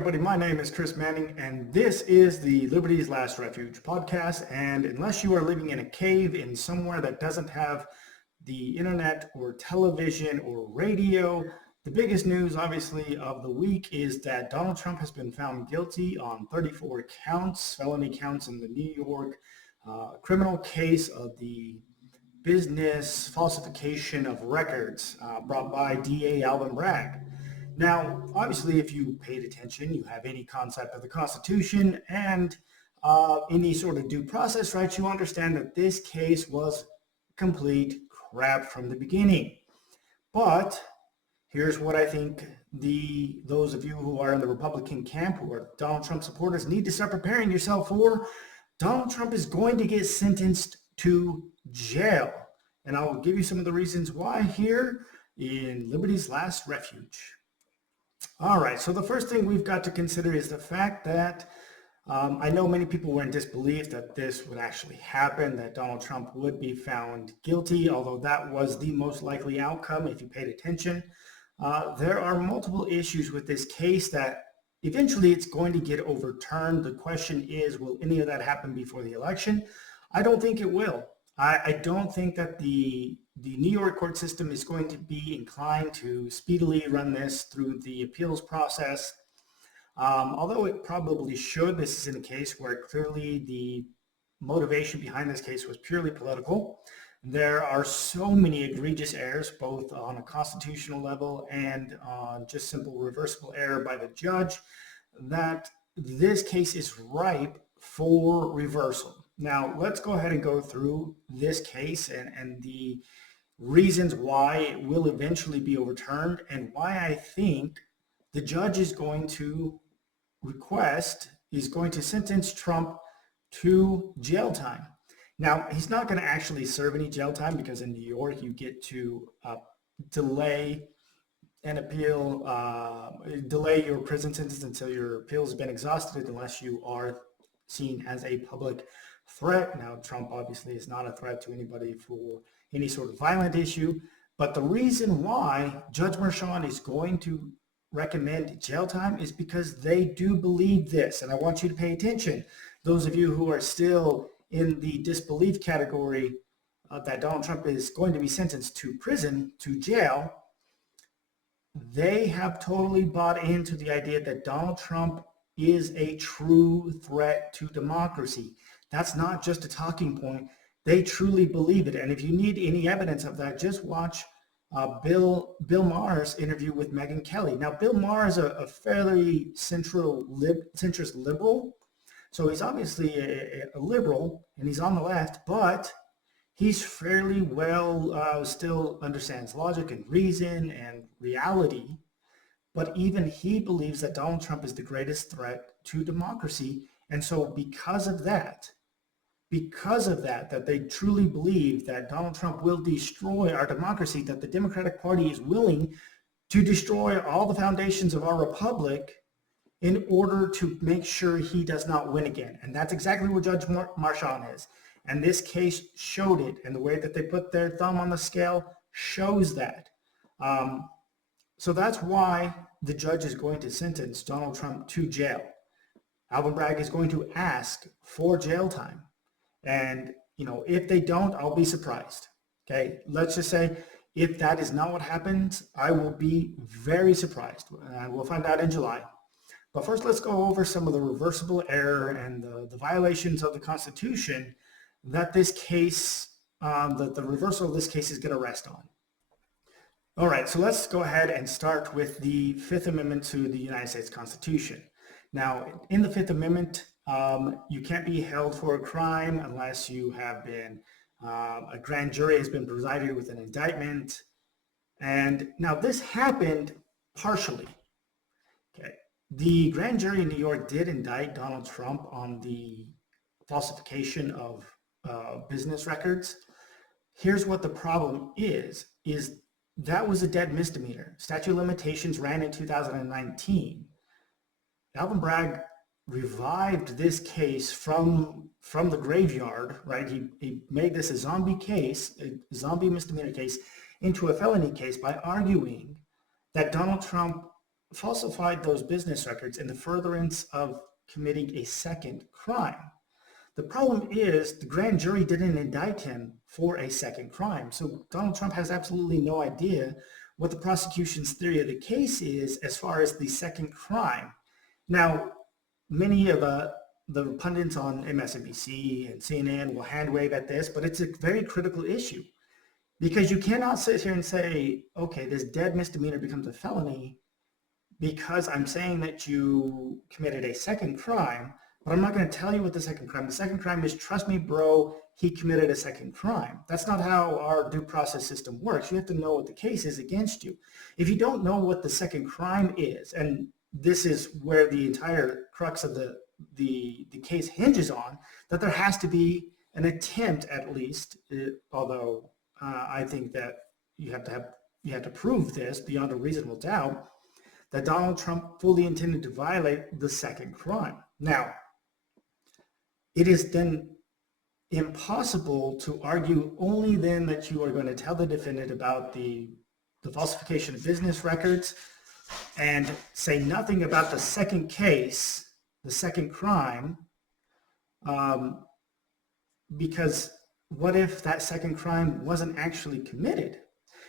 everybody. My name is Chris Manning, and this is the Liberty's Last Refuge podcast. And unless you are living in a cave in somewhere that doesn't have the internet or television or radio, the biggest news, obviously, of the week is that Donald Trump has been found guilty on 34 counts, felony counts in the New York criminal case of the business falsification of records brought by DA Alvin Bragg. Now, obviously, if you paid attention, you have any concept of the Constitution and any sort of due process rights, you understand that this case was complete crap from the beginning. But here's what I think those of you who are in the Republican camp, who are Donald Trump supporters, need to start preparing yourself for. Donald Trump is going to get sentenced to jail. And I'll give you some of the reasons why here in Liberty's Last Refuge. All right, so the first thing we've got to consider is the fact that I know many people were in disbelief that this would actually happen, that Donald Trump would be found guilty, although that was the most likely outcome if you paid attention. There are multiple issues with this case that eventually it's going to get overturned. The question is, will any of that happen before the election? I don't think it will. I don't think that the New York court system is going to be inclined to speedily run this through the appeals process. Although it probably should. This is in a case where clearly the motivation behind this case was purely political. There are so many egregious errors, both on a constitutional level and on just simple reversible error by the judge, that this case is ripe for reversal. Now, let's go ahead and go through this case and the reasons why it will eventually be overturned and why I think the judge is going to sentence Trump to jail time. Now, he's not going to actually serve any jail time because in New York you get to delay an appeal, delay your prison sentence until your appeal has been exhausted unless you are seen as a public threat. Now, Trump obviously is not a threat to anybody for any sort of violent issue, but the reason why Judge Merchan is going to recommend jail time is because they do believe this, and I want you to pay attention. Those of you who are still in the disbelief category that Donald Trump is going to be sentenced to prison, to jail, they have totally bought into the idea that Donald Trump is a true threat to democracy. That's not just a talking point. They truly believe it. And if you need any evidence of that, just watch Bill Maher's interview with Megyn Kelly. Now, Bill Maher is a fairly centrist liberal. So he's obviously a liberal and he's on the left, but he's fairly well, still understands logic and reason and reality. But even he believes that Donald Trump is the greatest threat to democracy. And so because of that, that they truly believe that Donald Trump will destroy our democracy, that the Democratic Party is willing to destroy all the foundations of our republic in order to make sure he does not win again. And that's exactly what Judge Merchan is. And this case showed it. And the way that they put their thumb on the scale shows that. So that's why the judge is going to sentence Donald Trump to jail. Alvin Bragg is going to ask for jail time. And, if they don't, I'll be surprised. Okay, let's just say if that is not what happens, I will be very surprised. We'll find out in July. But first, let's go over some of the reversible error and the violations of the Constitution that this case, that the reversal of this case is going to rest on. All right, so let's go ahead and start with the Fifth Amendment to the United States Constitution. Now, in the Fifth Amendment, you can't be held for a crime unless you have been, a grand jury has been presided with an indictment. And now this happened partially. Okay. The grand jury in New York did indict Donald Trump on the falsification of business records. Here's what the problem is that was a dead misdemeanor. Statute of limitations ran in 2019. Alvin Bragg revived this case from the graveyard, right? He made this a zombie case, a zombie misdemeanor case, into a felony case by arguing that Donald Trump falsified those business records in the furtherance of committing a second crime. The problem is the grand jury didn't indict him for a second crime. So Donald Trump has absolutely no idea what the prosecution's theory of the case is as far as the second crime. Now, many of the pundits on MSNBC and CNN will hand wave at this, but it's a very critical issue because you cannot sit here and say, okay, this dead misdemeanor becomes a felony because I'm saying that you committed a second crime, but I'm not going to tell you what the second crime. The second crime is, trust me, bro, he committed a second crime. That's not how our due process system works. You have to know what the case is against you. If you don't know what the second crime is, and this is where the entire crux of the case hinges on, that there has to be an attempt at least, although I think that you have to prove this beyond a reasonable doubt, that Donald Trump fully intended to violate the second crime. Now, it is then impossible to argue only then that you are going to tell the defendant about the falsification of business records and say nothing about the second case, the second crime, because what if that second crime wasn't actually committed?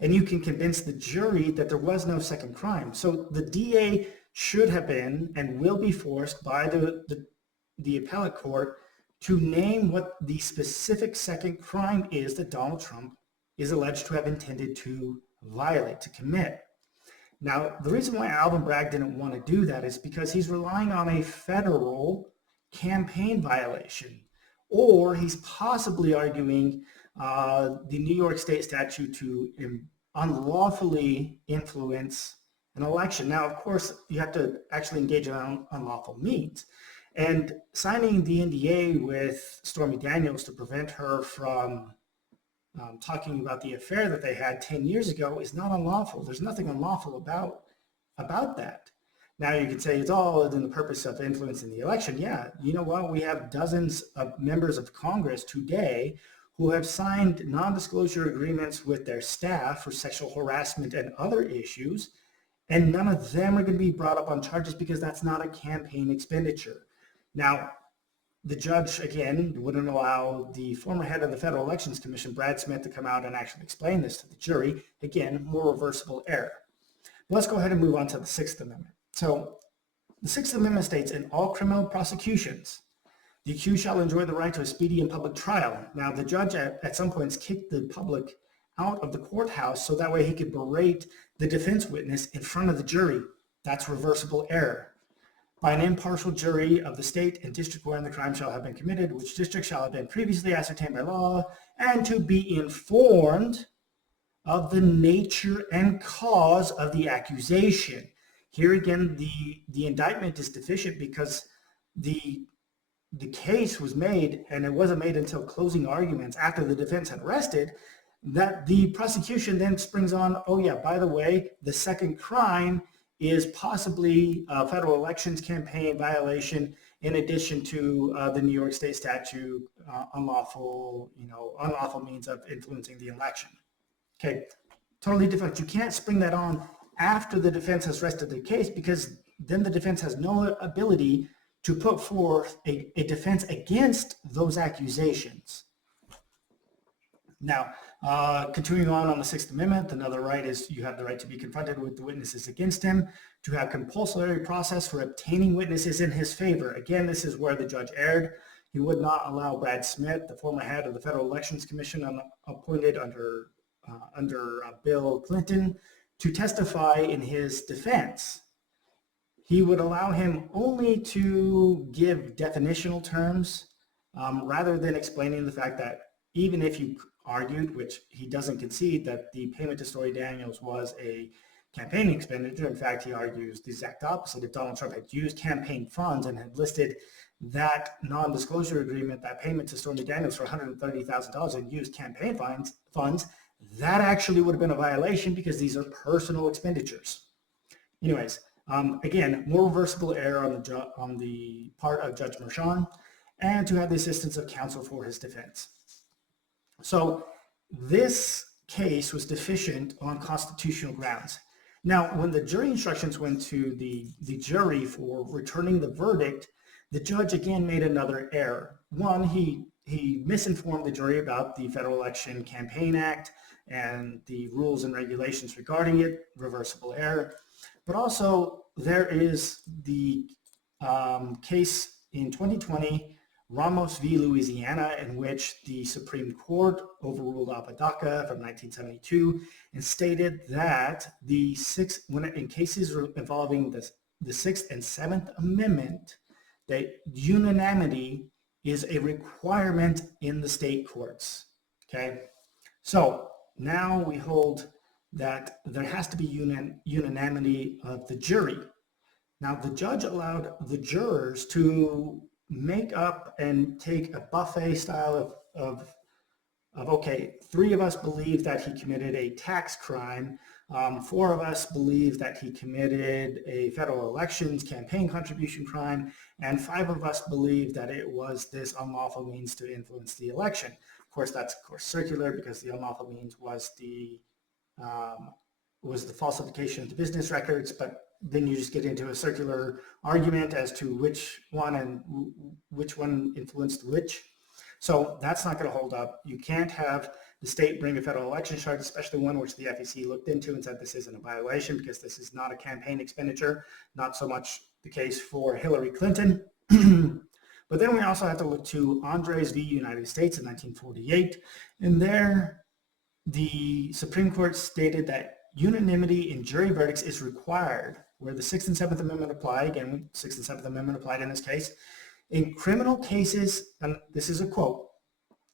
And you can convince the jury that there was no second crime. So the DA should have been and will be forced by the appellate court to name what the specific second crime is that Donald Trump is alleged to have intended to violate, to commit. Now, the reason why Alvin Bragg didn't want to do that is because he's relying on a federal campaign violation, or he's possibly arguing the New York State statute to unlawfully influence an election. Now, of course, you have to actually engage in unlawful means. And signing the NDA with Stormy Daniels to prevent her from talking about the affair that they had 10 years ago is not unlawful. There's nothing unlawful about that. Now you could say it's all in the purpose of influencing the election. Yeah, you know what? We have dozens of members of Congress today who have signed non-disclosure agreements with their staff for sexual harassment and other issues, and none of them are going to be brought up on charges because that's not a campaign expenditure. Now, the judge, again, wouldn't allow the former head of the Federal Elections Commission, Brad Smith, to come out and actually explain this to the jury. Again, more reversible error. Let's go ahead and move on to the Sixth Amendment. So the Sixth Amendment states, in all criminal prosecutions, the accused shall enjoy the right to a speedy and public trial. Now, the judge at some points kicked the public out of the courthouse so that way he could berate the defense witness in front of the jury. That's reversible error. By an impartial jury of the state and district wherein the crime shall have been committed, which district shall have been previously ascertained by law, and to be informed of the nature and cause of the accusation. Here again, the indictment is deficient because the case was made, and it wasn't made until closing arguments after the defense had rested, that the prosecution then springs on, oh yeah, by the way, the second crime is possibly a federal elections campaign violation in addition to the New York State statute, unlawful means of influencing the election. Okay, totally different. You can't spring that on after the defense has rested the case because then the defense has no ability to put forth a defense against those accusations. Now, continuing on the Sixth Amendment, another right is you have the right to be confronted with the witnesses against him, to have compulsory process for obtaining witnesses in his favor. Again, this is where the judge erred. He would not allow Brad Smith, the former head of the Federal Elections Commission appointed under Bill Clinton, to testify in his defense. He would allow him only to give definitional terms rather than explaining the fact that even if you argued, which he doesn't concede, that the payment to Stormy Daniels was a campaign expenditure. In fact, he argues the exact opposite. If Donald Trump had used campaign funds and had listed that non-disclosure agreement, that payment to Stormy Daniels for $130,000 and used campaign funds, that actually would have been a violation because these are personal expenditures. Anyways, again, more reversible error on the part of Judge Merchan, and to have the assistance of counsel for his defense. So this case was deficient on constitutional grounds. Now, when the jury instructions went to the jury for returning the verdict, the judge again made another error. One, he misinformed the jury about the Federal Election Campaign Act and the rules and regulations regarding it, reversible error. But also there is the case in 2020, Ramos v. Louisiana, in which the Supreme Court overruled Apodaca from 1972 and stated that in cases involving the Sixth and Seventh Amendment, that unanimity is a requirement in the state courts. Okay, so now we hold that there has to be unanimity of the jury. Now, the judge allowed the jurors to make up and take a buffet style of okay, 3 of us believe that he committed a tax crime, 4 of us believe that he committed a federal elections campaign contribution crime, and 5 of us believe that it was this unlawful means to influence the election. Of course, that's circular, because the unlawful means was the falsification of the business records, but then you just get into a circular argument as to which one influenced which. So that's not going to hold up. You can't have the state bring a federal election charge, especially one which the FEC looked into and said this isn't a violation because this is not a campaign expenditure. Not so much the case for Hillary Clinton. But then we also have to look to Andres v. United States in 1948. And there, the Supreme Court stated that unanimity in jury verdicts is required, where the Sixth and Seventh Amendment apply. Again, Sixth and Seventh Amendment applied in this case. In criminal cases, and this is a quote,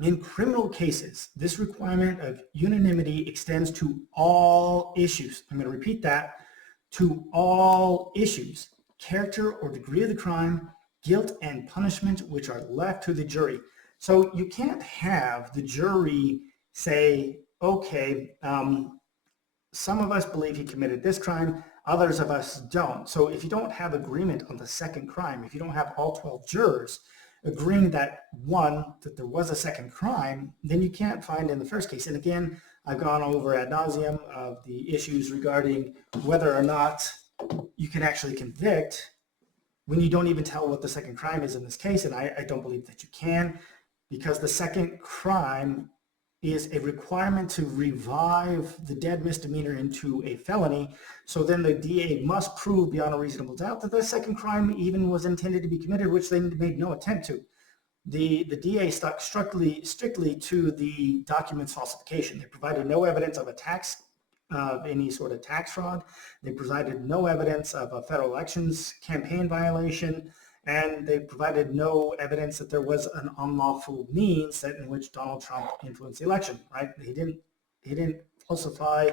in criminal cases, this requirement of unanimity extends to all issues. I'm going to repeat that, to all issues, character or degree of the crime, guilt and punishment, which are left to the jury. So you can't have the jury say, okay, some of us believe he committed this crime, others of us don't. So if you don't have agreement on the second crime, if you don't have all 12 jurors agreeing that there was a second crime, then you can't find in the first case. And again, I've gone over ad nauseum of the issues regarding whether or not you can actually convict when you don't even tell what the second crime is in this case. And I don't believe that you can, because the second crime is a requirement to revive the dead misdemeanor into a felony. So then the DA must prove beyond a reasonable doubt that the second crime even was intended to be committed, which they made no attempt to. The DA stuck strictly to the documents falsification. They provided no evidence of any sort of tax fraud. They provided no evidence of a federal elections campaign violation. And they provided no evidence that there was an unlawful means in which Donald Trump influenced the election, right? He didn't falsify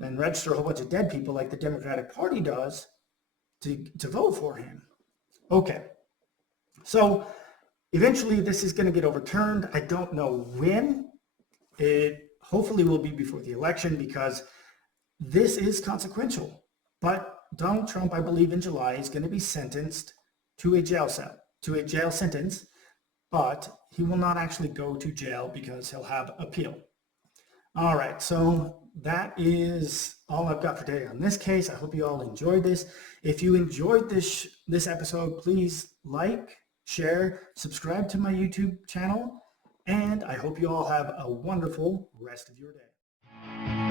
and register a whole bunch of dead people like the Democratic Party does to vote for him. Okay, so eventually this is going to get overturned. I don't know when. It hopefully will be before the election, because this is consequential. But Donald Trump, I believe in July, is going to be sentenced to a jail sentence, but he will not actually go to jail because he'll have appeal. All right, so that is all I've got for today on this case. I hope you all enjoyed this. If you enjoyed this episode, please like, share, subscribe to my YouTube channel, and I hope you all have a wonderful rest of your day.